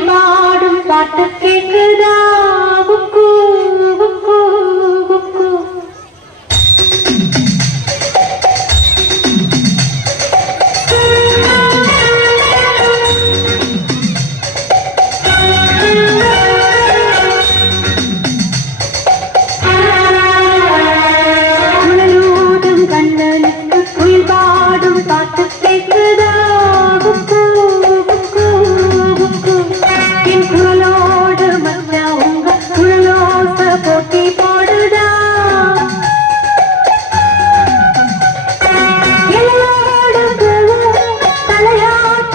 பாடும் பாட்டு கேட்க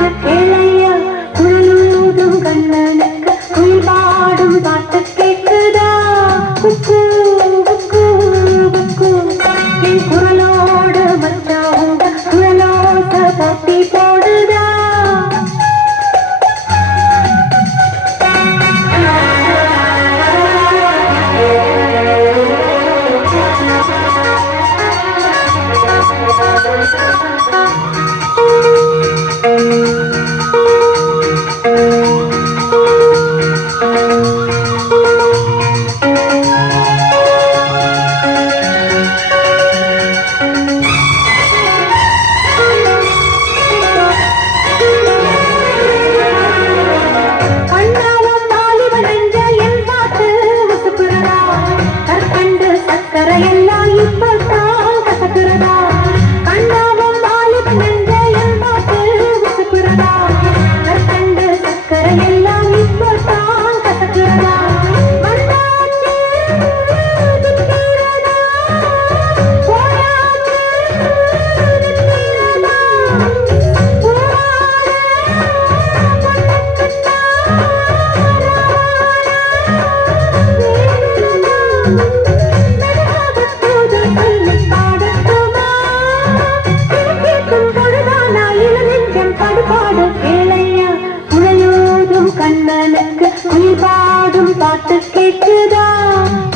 பார்த்து கிளை